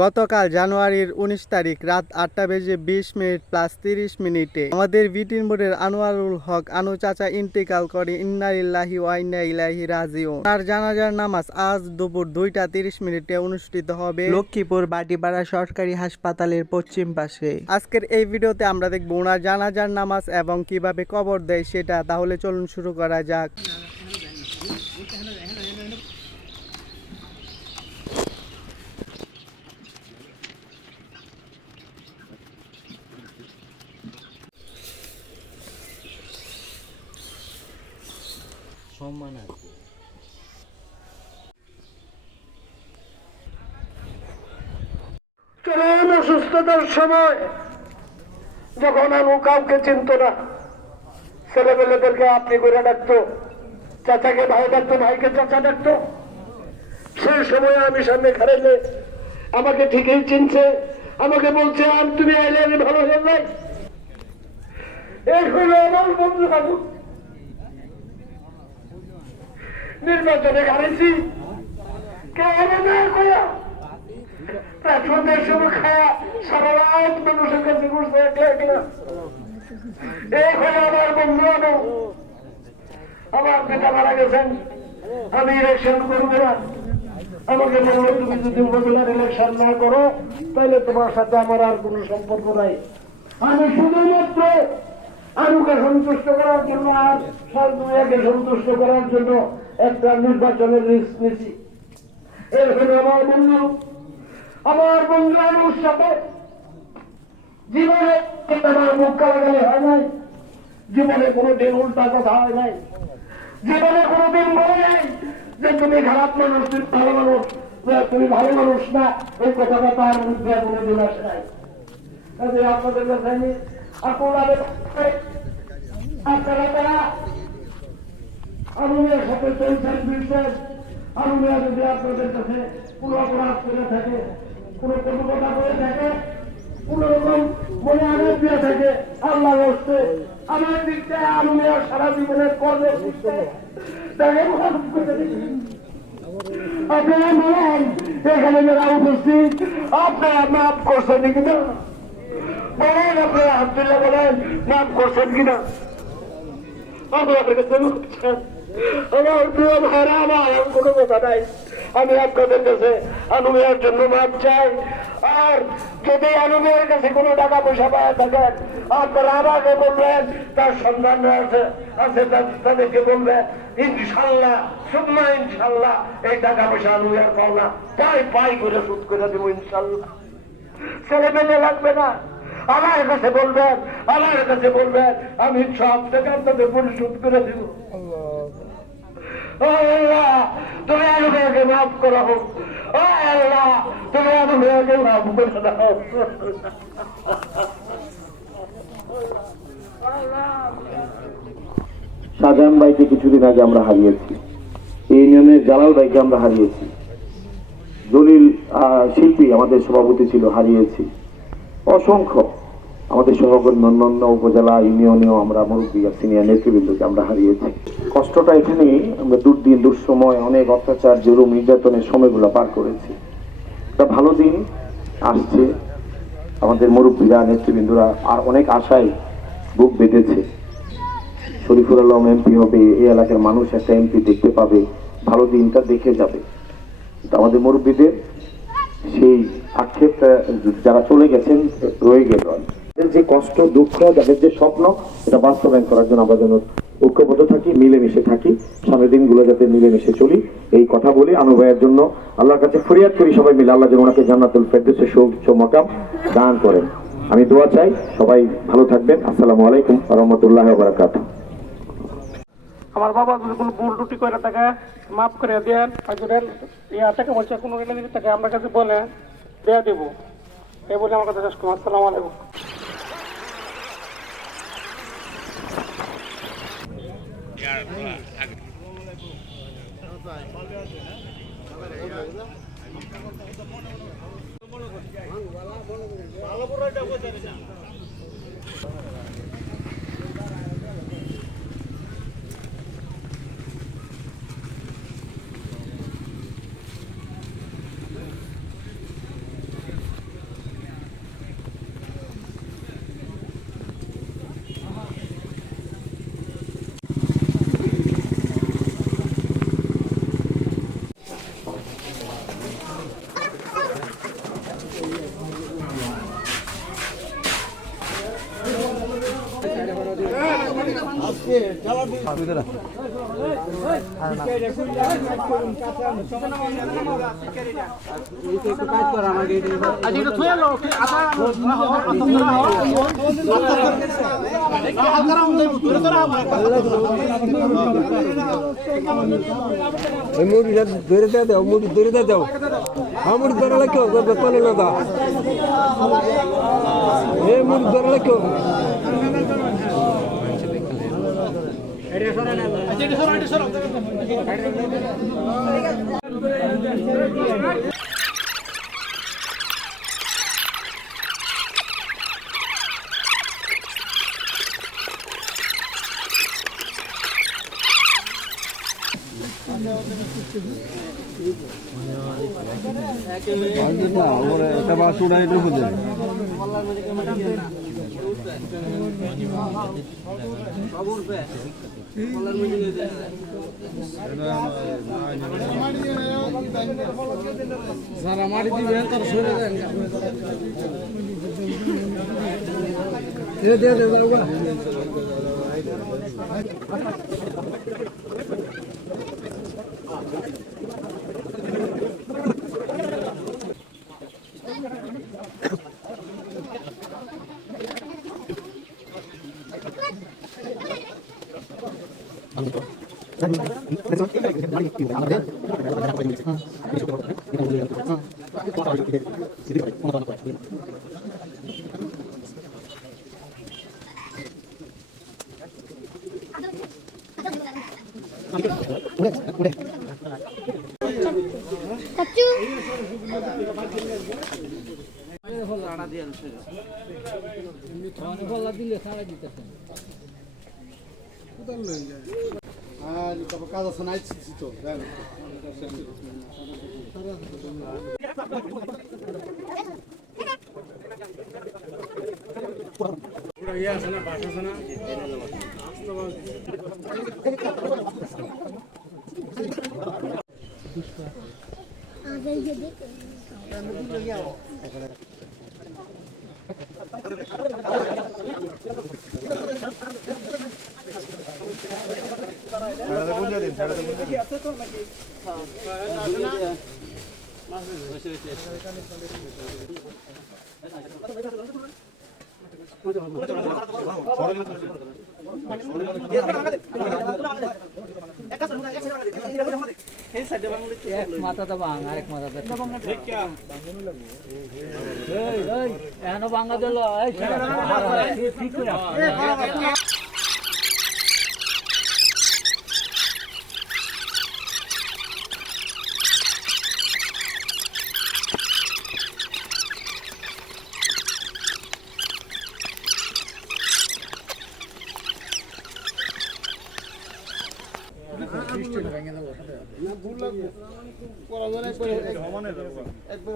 গতকাল জানুয়ারির ১৯ তারিখ রাত ৮টা বেজে ২০ মিনিট প্লাস ৩০ মিনিটে আমাদের বিটিন বোর্ডের আনোয়ারুল হক আনু চাচা ইন্তেকাল করে। ইন্না লিল্লাহি ওয়া ইন্না ইলাইহি রাজিউন। তার জানাজার নামাজ আজ দুপুর ২টা ৩০ মিনিটে অনুষ্ঠিত হবে লক্ষ্মীপুর বাটিপাড়া সরকারি হাসপাতালের পশ্চিম পাশে। আজকের এই ভিডিওতে আমরা দেখব ওনার জানাজার নামাজ এবং কিভাবে কবর দেয় সেটা। তাহলে চলুন শুরু করা যাক। চরম অসুস্থতার সময় যখন আমি কাউকে চিনত না, ছেলেমেয়েদেরকে আপনি করে ডাকতো, চাচাকে ভাই ডাকতো, ভাইকে চাচা ডাকতো। সেই সময় আমি সামনে খারাইলে আমাকে ঠিকই চিনছে, আমাকে বলছে আমি তুমি আইলে আমি ভালো হয়ে যাই। এই হইল আমার বন্ধু বাবু। নির্বাচনে হারাইছি কেউ হবে না কয়া প্রাথমিক সময় খায়া সারা রাত মানুষের কাছে ঘুরছে একলা একলা। এই হলো আমার বন্ধু আনো। আমার পিতা মারা গেছেন, আমি ইলেকশন করবো না। আমাকে বললো তুমি যদি উপজেলার ইলেকশন না করো তাহলে তোমার সাথে আমার আর কোনো সম্পর্ক নাই। আমি শুধুমাত্র আনুকে সন্তুষ্ট করার জন্য আর সালদুয়াকে সন্তুষ্ট করার জন্য একটা নির্বাচনের রিস্ক নিয়েছি। এর হলো আমার বন্ধু। আমার বন্ধু আনুর সাথে জীবনে আমার মুখ কালাগালি হয় নাই, জীবনে কোনোদিন উল্টা কথা হয় নাই, জীবনে কোনোদিন বলে নাই যে তুমি খারাপ মানুষ, তুমি ভালো মানুষ, তুমি ভালো মানুষ না। এই কথাটা তার মধ্যে কোনোদিন আসে নাই। আপনাদের কাছে আমি আপনারা আনুমের সাথে চলছেন ফিরছেন। আনুমেয়া যদি আপনাদের কাছে কোনো অপরাধ করে থাকে, কোনো কোনো কথা করে থাকে, কোন রকম মনে আঘাত দিয়ে থাকে, আল্লাহ বসতে আমার দিক থেকে আনুমেয়া সারা জীবনের কর্মে শিখতে তাকে মাফ করে দিন। আপনারা বলেন এখানে যারা উপস্থিত আপনারা মাফ করছেন কিনা বলেন, আপনারা আব্দুল্লাহ বলেন মাফ করছেন কিনা। আমার কাছে আমার প্রিয় ভাইরা, আমার কোনো কথা নাই। আমি আপনাদের কাছে আনুমেয়ার জন্য মাপ চাই। আর যদি আনুমেয়ার কাছে কোনো টাকা পয়সা পাওয়া থাকেন আপনারা আমাকে বলবেন, তার সন্ধান আছে তাদেরকে বলবেন ইনশাল্লাহ সুম্মা ইনশাল্লাহ এই টাকা পয়সা আনুমেয়ার পাও না, পাই পাই করে সুদ করে দেবো ইনশাল্লাহ। ছেলে মেলে লাগবে না, আমার কাছে বলবেন, আমার কাছে বলবেন, আমি সব থেকে আপনাদের পরিশোধ করে দিব। আল্লাহ তুমি আনুমেয়াকে মাফ করো, ও আল্লাহ তুমি আনুমেয়াকে মাফ করে দাও। শাহজাহান ভাইকে কিছুদিন আগে আমরা হারিয়েছি, এই ইউনিয়নের জালাল ভাইকে আমরা হারিয়েছি, জলিল শিল্পী আমাদের সভাপতি ছিল, হারিয়েছি অসংখ্য। আমাদের সহকর্মী অন্যান্য উপজেলা ইউনিয়নেও আমরা মুরব্বী সিনিয়র নেতৃবৃন্দকে আমরা হারিয়েছি। কষ্টটা এখানেই, আমরা দুর্দিন দুঃসময় অনেক অত্যাচার জুলুম নির্যাতনের সময়গুলো পার করেছি। একটা ভালো দিন আসছে, আমাদের মুরব্বীরা নেতৃবৃন্দরা আর অনেক আশায় বুক বেঁধেছে। শরীফুল আলম এমপি হবে, এই এলাকার মানুষ একটা এমপি দেখতে পাবে, ভালো দিনটা দেখে যাবে। আমাদের মুরব্বীদের সেই আক্ষেপটা যারা চলে গেছেন রয়ে গেল। যে কষ্ট দুঃখ, যাদের যে স্বপ্ন, এটা বাস্তবায়ন করার জন্য আমরা যেন ঐক্যবদ্ধ থাকি, মিলেমিশে থাকি, সামনের দিনগুলো যাতে মিলেমিশে চলি, এই কথা বলে আনু ভাইয়ের জন্য আল্লাহর কাছে ফরিয়াদ করি সবাই মিলে, আল্লাহ যেন ওনাকে জান্নাতুল ফেরদৌসের সৌচ্চ মাকাম দান করেন। আমি দোয়া চাই, সবাই ভালো থাকবেন। আসসালামু আলাইকুম ওয়া রাহমাতুল্লাহি ওয়া বারাকাতুহু। আমার বাবা যদি কোনো ভুল টুটি করে থাকে মাফ করে দেন, টাকা পয়সা কোনো রিলেটিভ থাকে আমার কাছে বলে দেয়া দেবো। এই বলে আমার কথা শেষ করুন। আসসালামু আলাইকুম। মুড়িটা ধরে দাও মুড়ি ধরে দাও মুড়ি ধরে রাখো বেতনে না দাও মুড়ি ধরে রাখো এটা বাসুড়া এটা হচ্ছে সারা মাটি দিবেন তার সরে দেন কাজ আছে নাই তো মাথা তো ভাঙ আরেক মাথা এখনো ভাঙা দিল ঠিক করে একবার